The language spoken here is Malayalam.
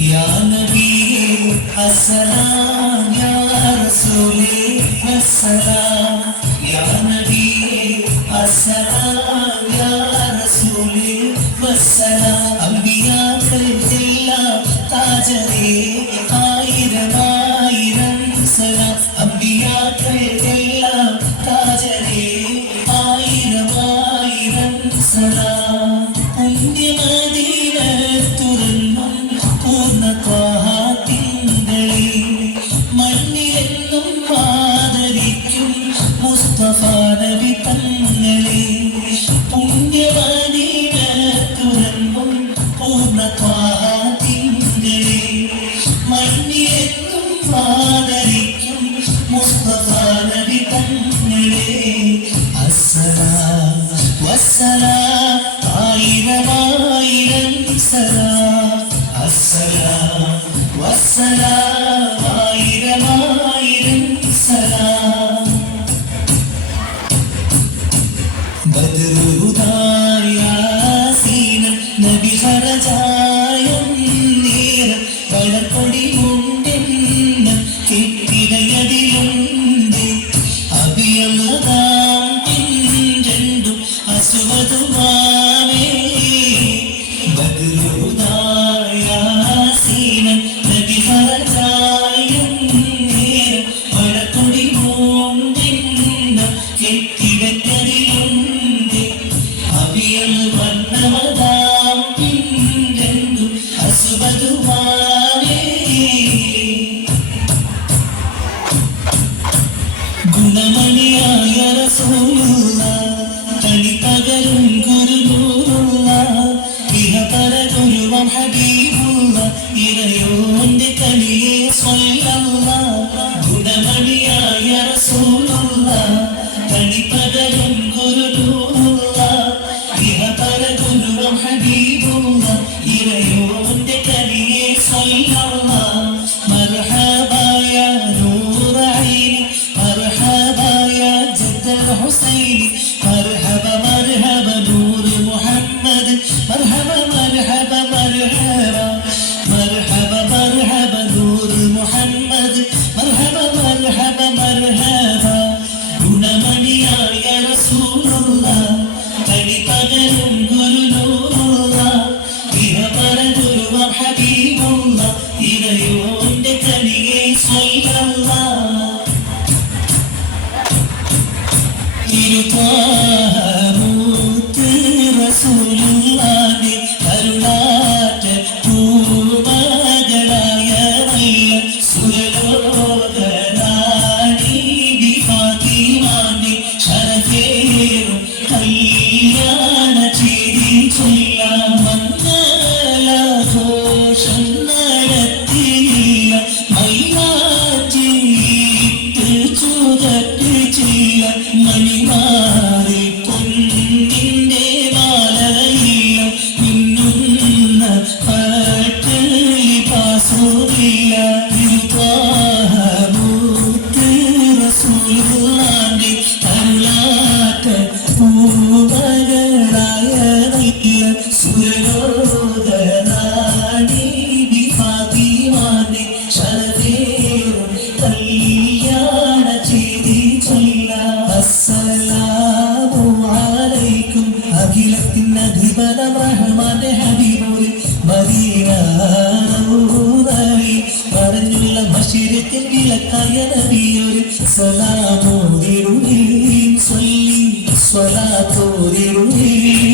या नबी अस्सलाम या रसूले अस्सलाम या नबी अस्सलाम या रसूले अस्सलाम അമ്പിയാക്കൾക്കെല്ലാം താജരേ ആയിരം ആയിരം സലാം അമ്പിയാക്കൾക്കെല്ലാം താജരേ ആയിരം ആയിരം സലാം പുണ്യമദീന തുറന്നും പൂർണ്ണത്വാഹാത്തിങ്കളെ മണ്ണിലെന്നും ആദരിക്കും മുസ്തഫ നബി തങ്ങളെ പുണ്യമദീന തുറന്നും പൂർണ്ണത്വാഹാത്തിങ്കളെ മണ്ണിലെന്നും ആദരിക്കും മുസ്തഫ നബി തങ്ങളെ അസ്സലാം വസ്സലാം ആയിരം ആയിരം സലാം السلام والسلام ആയിരം ആയിരം സലാം ബദറുദായ സീന നബി ഖറജായ നീര വളർക്കൊടി മുണ്ടെന്ന് കെട്ടിടയതിലുണ്ട് അഭിയമതാം പിഞ്ചെണ്ടും അസുവതുമാവേ ബദറുദായ നബി ഖറജായ നീര വളർക്കൊടി മുണ്ടെന്ന് കെട്ടിടയതിലുണ്ട് അഭിയം വർണ്ണമതാം പിഞ്ചെണ്ടും അസുവതുമാവേ ഗുണമണിയായ റസൂലുള്ള തനിപ്പകരും ഗുരുനൂറുള്ള ഇഹപര ഗുരുവം ഹബീബുള്ള ഇറയോന്റെ കനിയെ സ്വല്ലല്ലാഹ് ഗുണമണിയായ റസൂലുള്ള തനിപ്പകരും ഗുരുനൂറുള്ള ഇഹപര ഗുരുവം ഹബീബുള്ള ഇറയോന്റെ കനിയെ സ്വല്ലല്ലാഹ് മർഹബാ യാ നൂറ ഐനി മർഹബാ യാ ജദ്ദൽ ഹുസൈനി മർഹബ മർഹബ നൂർ മുഹമ്മദ് മർഹബ മർഹബ മർഹബ മർഹബ മർഹബ നൂർ മുഹമ്മദ് മർഹബ മർഹബ മർഹബ ഗുണമണിയായ റസൂലുള്ള തനിപ്പകരും ഗുരുനൂറുള്ള ഇഹപര ഗുരുവം ഹബീബുള്ള ഇറയോന്റെ കനിയെ സ്വല്ലല്ലാഹ് ഇരുത്വാഹമൂത്ത് റസൂലുള്ളാഹി കരുണാറ്റ പൂമകളായ നല്ല സുരലോകനാടി ബി ഫാത്തിമാന്റെ ശരഫേറും കല്യാണ ചിരി ചൊല്ലാം മംഗളഘോഷം നടത്തിയില്ല മൈലാഞ്ചിയിട്ട് ചുവട്ടിച്ചില്ല മണിമാറി പൊന്നിന്റെ മാലയില്ല മിന്നുന്ന പാസൂരില്ല ഇരുത്വാഹമൂത്ത് റസൂലുള്ളാഹി അരുളാറ്റ പൂമകളായ നല്ല സുരലോകനാടി ബി ഫാത്തിമാന്റെ ശരഫേറും കല്യാണ ചിരി ചൊല്ലാം അസ്സലാമു അലൈക്കും അഖിലത്തിൻ അധിപന റഹ്മാന്റെ ഹബീബുൽ മദീന റൗദയിൽ പറഞ്ഞുള്ള മശരിഖിൻ വിളക്കായ നബിയൊരു സലാമോദിടുവിൻ സ്വല്ലി സ്വലാത്തോദിടുവിൻ